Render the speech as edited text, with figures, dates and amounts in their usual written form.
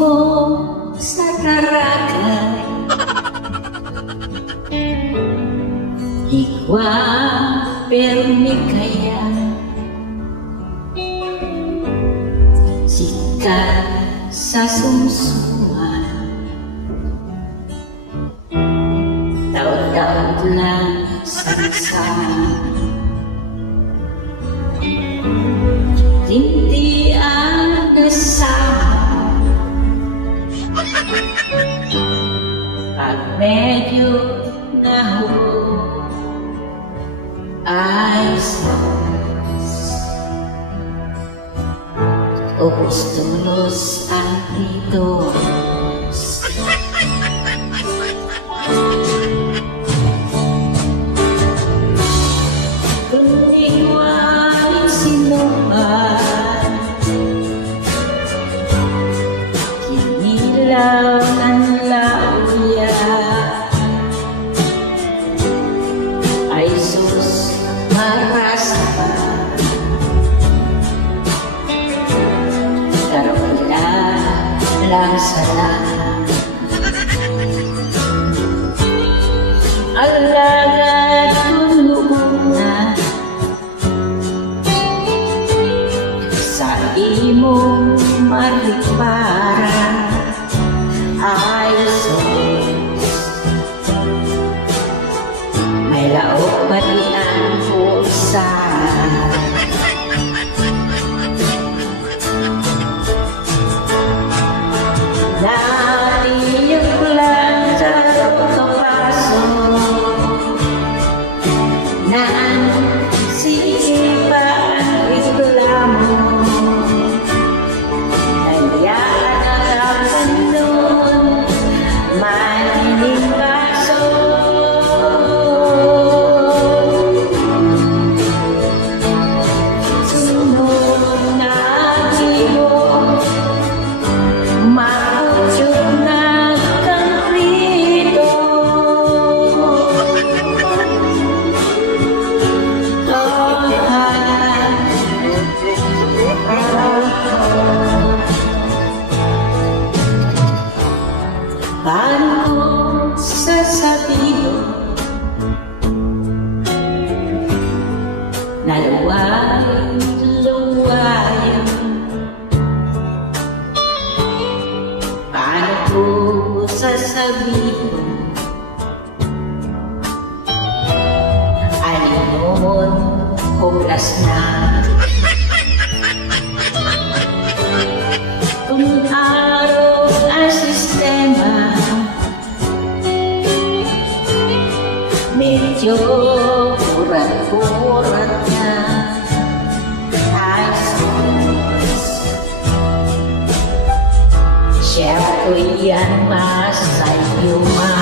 mo sa Taragay, Igwa permi kaya sikat sa sumsuman, taon-taon lang sangsang hindi ang kasama pag medyo nahulog ay ubos-tulos ang itos. Kung iwain sinuman, kinilaw ng lauya, ay sus maras pa. Tarapila lang sana, alagad tulungan na sa imong maripara ay sus may laok pa di ang pulsa. Natiyok lang sa kapaso na ang sipa ang reklamo, nayaan ang nun manining baso. Sunod na iyo makutsok na kang rito, paano ko sasabihin na luway-luwayan? Paano ko sasabihin alingon oras na? Kung araw ang sistema, medyo kurat-kurat na ay sus, siya ko yan masayuma.